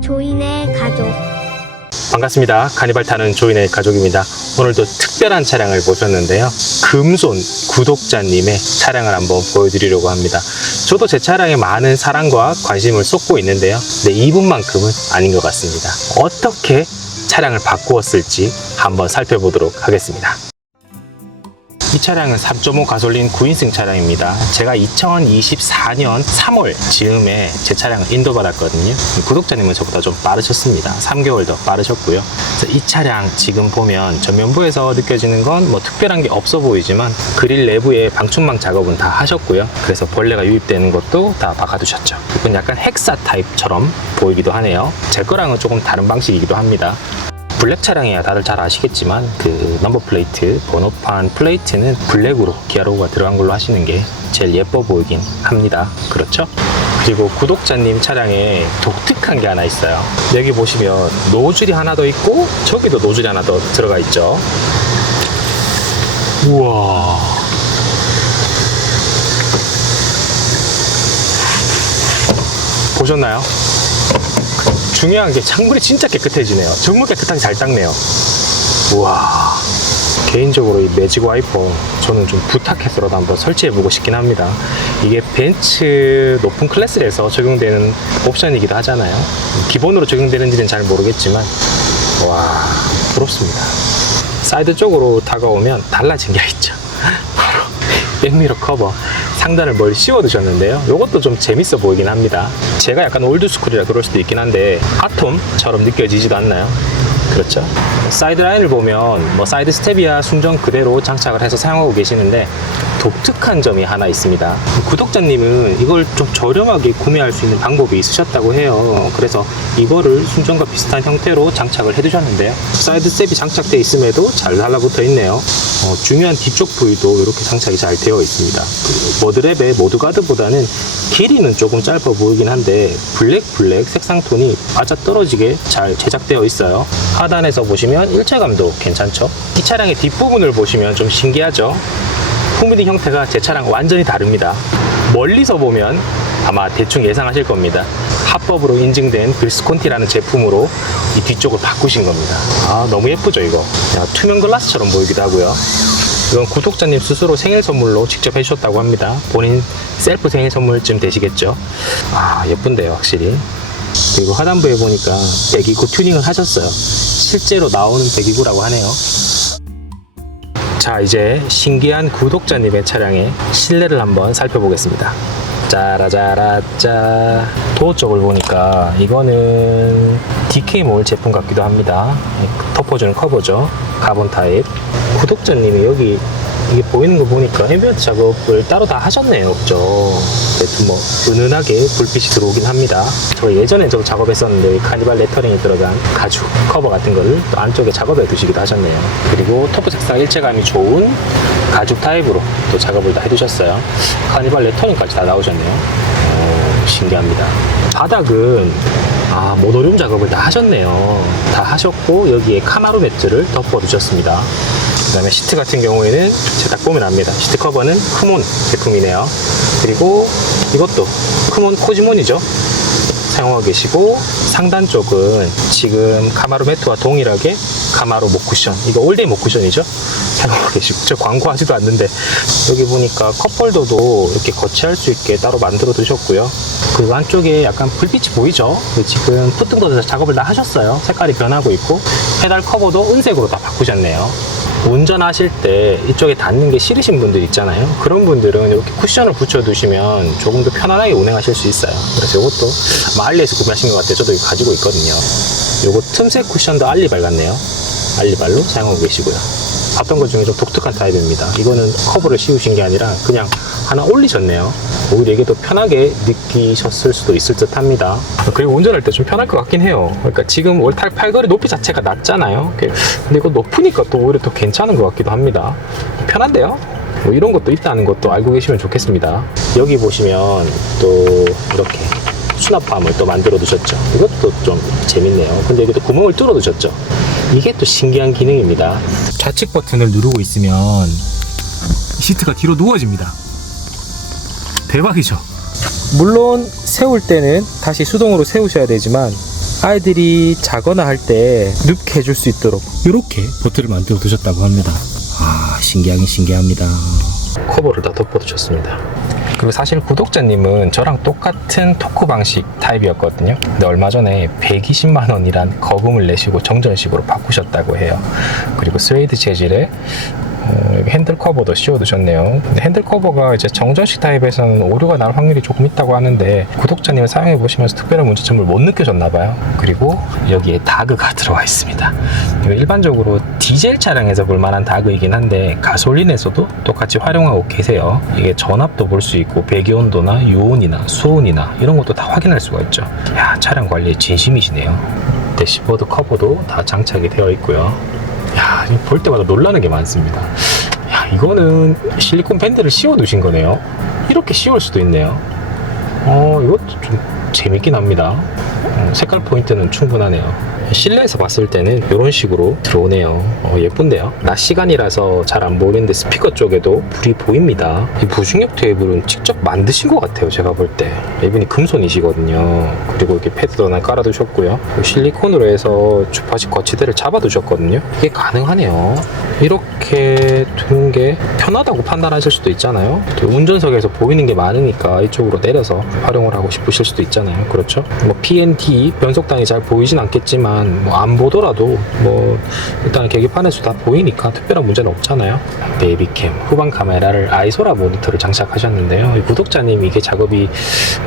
조인의 가족. 반갑습니다. 카니발 타는 조인의 가족입니다. 오늘도 특별한 차량을 모셨는데요. 금손 구독자님의 차량을 한번 보여드리려고 합니다. 저도 제 차량에 많은 사랑과 관심을 쏟고 있는데요. 근데 이분만큼은 아닌 것 같습니다. 어떻게 차량을 바꾸었을지 한번 살펴보도록 하겠습니다. 이 차량은 3.5 가솔린 9인승 차량입니다. 제가 2024년 3월 즈음에 제 차량을 인도받았거든요. 구독자님은 저보다 좀 빠르셨습니다. 3개월 더 빠르셨고요. 그래서 이 차량 지금 보면 전면부에서 느껴지는 건 뭐 특별한 게 없어 보이지만 그릴 내부에 방충망 작업은 다 하셨고요. 그래서 벌레가 유입되는 것도 다 박아두셨죠. 이건 약간 헥사 타입처럼 보이기도 하네요. 제 거랑은 조금 다른 방식이기도 합니다. 블랙 차량이야 다들 잘 아시겠지만 그 넘버 플레이트, 번호판 플레이트는 블랙으로 기아 로고가 들어간 걸로 하시는 게 제일 예뻐 보이긴 합니다. 그렇죠? 그리고 구독자님 차량에 독특한 게 하나 있어요. 여기 보시면 노즐이 하나 더 있고 저기도 노즐이 하나 더 들어가 있죠. 우와, 보셨나요? 중요한 게 창문이 진짜 깨끗해지네요. 정말 깨끗하게 잘 닦네요. 우와, 개인적으로 이 매직 와이퍼 저는 좀 부탁해서라도 한번 설치해보고 싶긴 합니다. 이게 벤츠 높은 클래스에서 적용되는 옵션이기도 하잖아요. 기본으로 적용되는지는 잘 모르겠지만 와, 부럽습니다. 사이드 쪽으로 다가오면 달라진 게 있죠. 바로 백미러 커버 상단을 멀리 씌워 두셨는데요. 이것도 좀 재밌어 보이긴 합니다. 제가 약간 올드스쿨이라 그럴 수도 있긴 한데 아톰처럼 느껴지지도 않나요? 그렇죠. 사이드 라인을 보면 뭐 사이드 스텝이야 순정 그대로 장착을 해서 사용하고 계시는데 독특한 점이 하나 있습니다. 구독자님은 이걸 좀 저렴하게 구매할 수 있는 방법이 있으셨다고 해요. 그래서 이거를 순정과 비슷한 형태로 장착을 해두셨는데요. 사이드 스텝이 장착되어 있음에도 잘 달라붙어 있네요. 중요한 뒤쪽 부위도 이렇게 장착이 잘 되어 있습니다. 머드랩의 모드가드보다는 길이는 조금 짧아 보이긴 한데 블랙 색상톤이 맞아떨어지게 잘 제작되어 있어요. 하단에서 보시면 일체감도 괜찮죠. 이 차량의 뒷부분을 보시면 좀 신기하죠. 후미딩 형태가 제 차랑 완전히 다릅니다. 멀리서 보면 아마 대충 예상하실 겁니다. 합법으로 인증된 브리스콘티라는 제품으로 이 뒤쪽을 바꾸신 겁니다. 아, 너무 예쁘죠 이거. 투명 글라스처럼 보이기도 하고요. 이건 구독자님 스스로 생일 선물로 직접 해주셨다고 합니다. 본인 셀프 생일 선물쯤 되시겠죠. 아, 예쁜데요 확실히. 그리고 하단부에 보니까 배기구 튜닝을 하셨어요. 실제로 나오는 배기구라고 하네요. 자, 이제 신기한 구독자님의 차량의 실내를 한번 살펴보겠습니다. 짜라짜라짜. 도어 쪽을 보니까 이거는 DK몰 제품 같기도 합니다. 덮어주는 커버죠. 카본 타입. 구독자님이 여기 이게 보이는 거 보니까 앰비언트 작업을 따로 다 하셨네요. 그죠? 그래도 뭐 은은하게 불빛이 들어오긴 합니다. 저 예전에 좀 작업했었는데 카니발 레터링이 들어간 가죽 커버 같은 거를 또 안쪽에 작업해 두시기도 하셨네요. 그리고 토프 색상 일체감이 좋은 가죽 타입으로 또 작업을 다 해두셨어요. 카니발 레터링까지 다 나오셨네요. 신기합니다. 바닥은 모노륨 작업을 다 하셨네요. 다 하셨고 여기에 카마로 매트를 덮어 두셨습니다. 그 다음에 시트 같은 경우에는 제가 딱 보면 압니다. 시트 커버는 크몬 제품이네요. 그리고 이것도 크몬 코지몬이죠. 사용하고 계시고 상단 쪽은 지금 카마로 매트와 동일하게 카마로 목쿠션, 이거 올데이 목쿠션이죠. 사용하고 계시고 저 광고하지도 않는데 여기 보니까 컵홀더도 이렇게 거치할 수 있게 따로 만들어 두셨고요. 그리고 안쪽에 약간 불빛이 보이죠. 지금 푸팅도드 작업을 다 하셨어요. 색깔이 변하고 있고 페달 커버도 은색으로 다 바꾸셨네요. 운전하실 때 이쪽에 닿는 게 싫으신 분들 있잖아요. 그런 분들은 이렇게 쿠션을 붙여두시면 조금 더 편안하게 운행하실 수 있어요. 그래서 이것도 알리에서 구매하신 것 같아요. 저도 이거 가지고 있거든요. 요거 틈새 쿠션도 알리발 같네요. 알리발로 사용하고 계시고요. 봤던 것 중에 좀 독특한 타입입니다. 이거는 커버를 씌우신 게 아니라 그냥 하나 올리셨네요. 오히려 이게 더 편하게 느끼셨을 수도 있을 듯 합니다. 그리고 운전할 때 좀 편할 것 같긴 해요. 그러니까 지금 팔걸이 높이 자체가 낮잖아요. 근데 이거 높으니까 또 오히려 더 괜찮은 것 같기도 합니다. 편한데요? 뭐 이런 것도 있다는 것도 알고 계시면 좋겠습니다. 여기 보시면 또 이렇게 수납함을 또 만들어 두셨죠. 이것도 좀 재밌네요. 근데 여기도 구멍을 뚫어 두셨죠. 이게 또 신기한 기능입니다. 좌측 버튼을 누르고 있으면 시트가 뒤로 누워집니다. 대박이죠. 물론 세울 때는 다시 수동으로 세우셔야 되지만 아이들이 자거나 할 때 눕게 해줄 수 있도록 이렇게 버튼을 만들어 두셨다고 합니다. 아, 신기하긴 신기합니다. 커버를 다 덮어 두셨습니다. 그리고 사실 구독자님은 저랑 똑같은 토크 방식 타입이었거든요. 근데 얼마 전에 120만 원이란 거금을 내시고 정전식으로 바꾸셨다고 해요. 그리고 스웨이드 재질의 여기 핸들 커버도 씌워 두셨네요. 근데 핸들 커버가 이제 정전식 타입에서는 오류가 날 확률이 조금 있다고 하는데 구독자님은 사용해 보시면서 특별한 문제점을 못 느껴졌나 봐요. 그리고 여기에 다그가 들어와 있습니다. 일반적으로 디젤 차량에서 볼 만한 다그이긴 한데 가솔린에서도 똑같이 활용하고 계세요. 이게 전압도 볼 수 있고 배기온도나 유온이나 수온이나 이런 것도 다 확인할 수가 있죠. 야, 차량 관리에 진심이시네요. 대시보드 커버도 다 장착이 되어 있고요. 야, 볼 때마다 놀라는 게 많습니다. 야, 이거는 실리콘 밴드를 씌워 두신 거네요. 이렇게 씌울 수도 있네요. 이것도 좀 재밌긴 합니다. 색깔 포인트는 충분하네요. 실내에서 봤을 때는 이런 식으로 들어오네요. 예쁜데요. 낮 시간이라서 잘 안 보이는데 스피커 쪽에도 불이 보입니다. 이 무중력 테이블은 직접 만드신 것 같아요. 제가 볼 때. 이분이 금손이시거든요. 그리고 이렇게 패드도 하나 깔아두셨고요. 실리콘으로 해서 주파식 거치대를 잡아두셨거든요. 이게 가능하네요. 이렇게 두는 게 편하다고 판단하실 수도 있잖아요. 운전석에서 보이는 게 많으니까 이쪽으로 내려서 활용을 하고 싶으실 수도 있잖아요. 그렇죠? 뭐 PND 변속단이 잘 보이진 않겠지만 뭐 안 보더라도 뭐 일단 계기판에서 다 보이니까 특별한 문제는 없잖아요. 베이비캠 후방 카메라를 아이소라 모니터를 장착하셨는데요. 구독자님 이게 작업이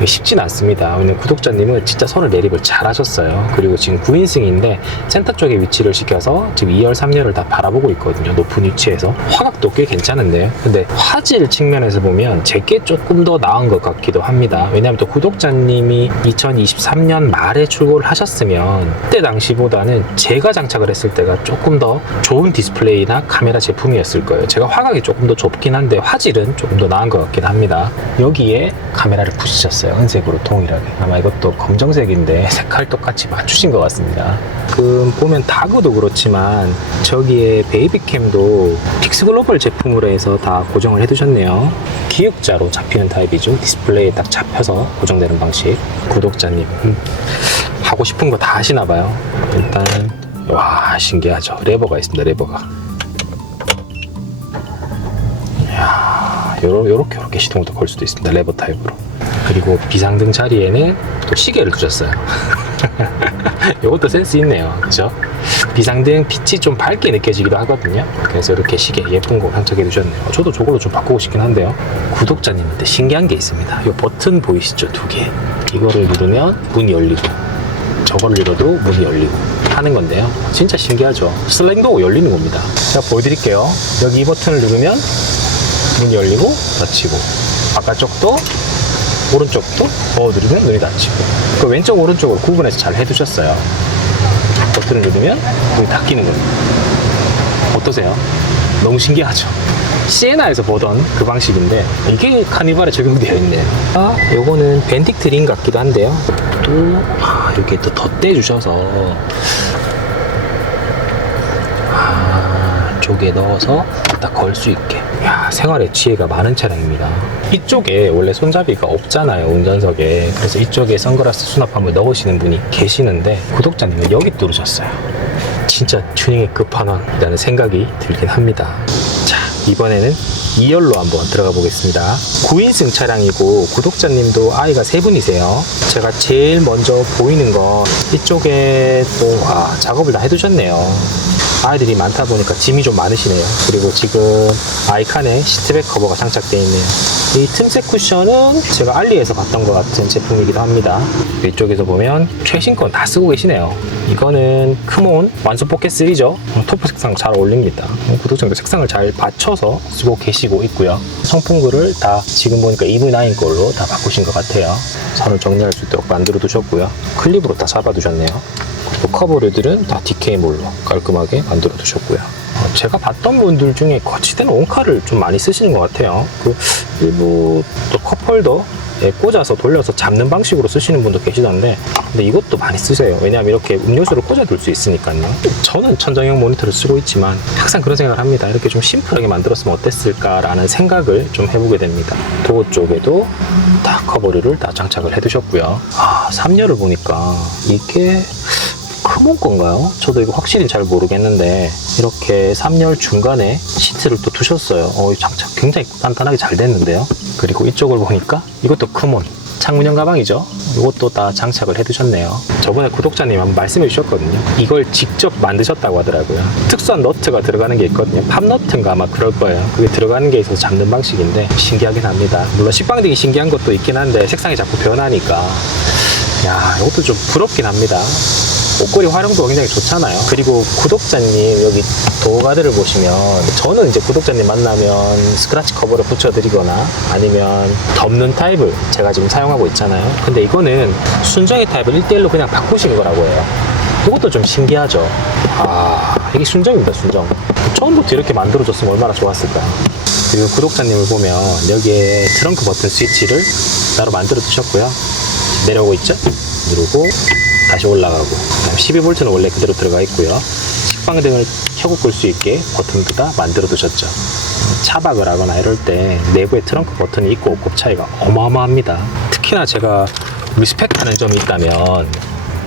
쉽진 않습니다. 왜냐면 구독자님은 진짜 손을 매립을 잘 하셨어요. 그리고 지금 9인승인데 센터 쪽에 위치를 시켜서 지금 2열 3열을 다 바라보고 있거든요. 높은 위치에서 화각도 꽤 괜찮은데요. 근데 화질 측면에서 보면 제게 조금 더 나은 것 같기도 합니다. 왜냐하면 또 구독자님이 2023년 말에 출고를 하셨으면 그때 당시보다는 제가 장착을 했을 때가 조금 더 좋은 디스플레이나 카메라 제품이었을 거예요. 제가 화각이 조금 더 좁긴 한데 화질은 조금 더 나은 것 같긴 합니다. 여기에 카메라를 붙이셨어요. 은색으로 동일하게. 아마 이것도 검정색인데 색깔 똑같이 맞추신 것 같습니다. 보면 다그도 그렇지만 저기에 베이비캠도 픽스글로벌 제품으로 해서 다 고정을 해두셨네요. 기역자로 잡히는 타입이죠. 디스플레이에 딱 잡혀서 고정되는 방식. 구독자님 하고 싶은 거 다 하시나 봐요. 일단 와, 신기하죠. 레버가 있습니다. 레버가. 이야, 요렇게 시동도 걸 수도 있습니다. 레버 타입으로. 그리고 비상등 자리에는 또 시계를 두셨어요. 이것도 센스 있네요. 그죠? 비상등 빛이 좀 밝게 느껴지기도 하거든요. 그래서 이렇게 시계 예쁜 거 장착해 두셨네요. 저도 저걸로 좀 바꾸고 싶긴 한데요. 구독자님한테 신기한 게 있습니다. 이 버튼 보이시죠? 2개. 이거를 누르면 문이 열리고 저걸 눌러도 문이 열리고 하는 건데요. 진짜 신기하죠? 슬라이딩 열리는 겁니다. 제가 보여드릴게요. 여기 이 버튼을 누르면 문이 열리고 닫히고 바깥쪽도 오른쪽도 누르면 문이 닫히고 그 왼쪽 오른쪽으로 구분해서 잘 해두셨어요. 버튼을 누르면 문이 닫히는 겁니다. 어떠세요? 너무 신기하죠? 시에나에서 보던 그 방식인데 이게 카니발에 적용되어 있네요. 요거는 벤틱 트림 같기도 한데요. 또 이렇게 또 덧대 주셔서 쪽에 넣어서 딱 걸 수 있게. 야, 생활의 지혜가 많은 차량입니다. 이쪽에 원래 손잡이가 없잖아요, 운전석에. 그래서 이쪽에 선글라스 수납함을 넣으시는 분이 계시는데 구독자님은 여기 뚫으셨어요. 진짜 튜닝의 끝판왕이라는 생각이 들긴 합니다. 자, 이번에는 2열로 한번 들어가 보겠습니다. 9인승 차량이고 구독자님도 아이가 3분이세요. 제가 제일 먼저 보이는 건 이쪽에 또 작업을 다 해두셨네요. 아이들이 많다 보니까 짐이 좀 많으시네요. 그리고 지금 아이칸에 시트백 커버가 장착되어 있네요. 이 틈새 쿠션은 제가 알리에서 봤던 것 같은 제품이기도 합니다. 이쪽에서 보면 최신권 다 쓰고 계시네요. 이거는 크몬 완소 포켓 3죠. 토프 색상 잘 어울립니다. 구독자님도 색상을 잘 받쳐서 쓰고 계시고 있고요. 성품글을 다 지금 보니까 EV9 걸로 다 바꾸신 것 같아요. 선을 정리할 수 있도록 만들어 두셨고요. 클립으로 다 잡아 두셨네요. 그리고 커버류들은 다 DK몰로 깔끔하게 만들어 두셨고요. 제가 봤던 분들 중에 거치대는 온카를 좀 많이 쓰시는 것 같아요. 일부 또 컵홀더 꽂아서 돌려서 잡는 방식으로 쓰시는 분도 계시던데, 근데 이것도 많이 쓰세요. 왜냐하면 이렇게 음료수를 꽂아둘 수 있으니까요. 저는 천정형 모니터를 쓰고 있지만 항상 그런 생각을 합니다. 이렇게 좀 심플하게 만들었으면 어땠을까라는 생각을 좀 해보게 됩니다. 도어 쪽에도 다 커버류를 다 장착을 해두셨고요. 3열을 보니까 이게 크몬 건가요? 저도 이거 확실히 잘 모르겠는데 이렇게 3열 중간에 시트를 또 두셨어요. 장착 굉장히 단단하게 잘 됐는데요. 그리고 이쪽을 보니까 이것도 크몬 창문형 가방이죠. 이것도 다 장착을 해두셨네요. 저번에 구독자님 한번 말씀해 주셨거든요. 이걸 직접 만드셨다고 하더라고요. 특수한 너트가 들어가는 게 있거든요. 팝너트인가 아마 그럴 거예요. 그게 들어가는 게 있어서 잡는 방식인데 신기하긴 합니다. 물론 식빵등이 신기한 것도 있긴 한데 색상이 자꾸 변하니까 야, 이것도 좀 부럽긴 합니다. 옷걸이 활용도가 굉장히 좋잖아요. 그리고 구독자님 여기 도어가드를 보시면 저는 이제 구독자님 만나면 스크래치 커버를 붙여드리거나 아니면 덮는 타입을 제가 지금 사용하고 있잖아요. 근데 이거는 순정의 타입을 1대1로 그냥 바꾸신 거라고 해요. 이것도 좀 신기하죠. 이게 순정입니다, 순정. 처음부터 이렇게 만들어줬으면 얼마나 좋았을까요? 그리고 구독자님을 보면 여기에 트렁크 버튼 스위치를 따로 만들어 두셨고요. 내려오고 있죠? 누르고 다시 올라가고, 그다음 12V는 원래 그대로 들어가 있고요. 식빵등을 켜고 끌 수 있게 버튼도 다 만들어 두셨죠. 차박을 하거나 이럴 때 내부에 트렁크 버튼이 있고 없고 차이가 어마어마합니다. 특히나 제가 리스펙하는 점이 있다면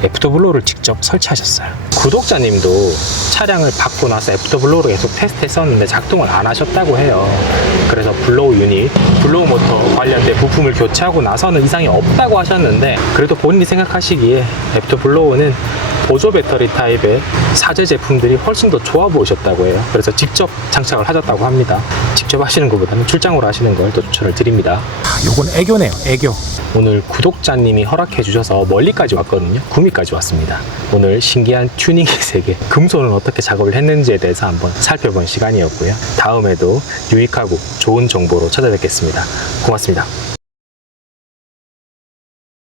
애프터블로우를 직접 설치하셨어요. 구독자님도 차량을 받고 나서 애프터블로우를 계속 테스트 했었는데 작동을 안 하셨다고 해요. 그래서 블로우 유닛, 블로우 모터 관련된 부품을 교체하고 나서는 이상이 없다고 하셨는데, 그래도 본인이 생각하시기에 애프터블로우는 보조 배터리 타입의 사제 제품들이 훨씬 더 좋아 보이셨다고 해요. 그래서 직접 장착을 하셨다고 합니다. 직접 하시는 것보다는 출장으로 하시는 걸 더 추천을 드립니다. 요건 애교네요, 애교. 오늘 구독자님이 허락해 주셔서 멀리까지 왔거든요. 구미까지 왔습니다. 오늘 신기한 튜닝의 세계, 금손은 어떻게 작업을 했는지에 대해서 한번 살펴본 시간이었고요. 다음에도 유익하고 좋은 정보로 찾아뵙겠습니다. 고맙습니다.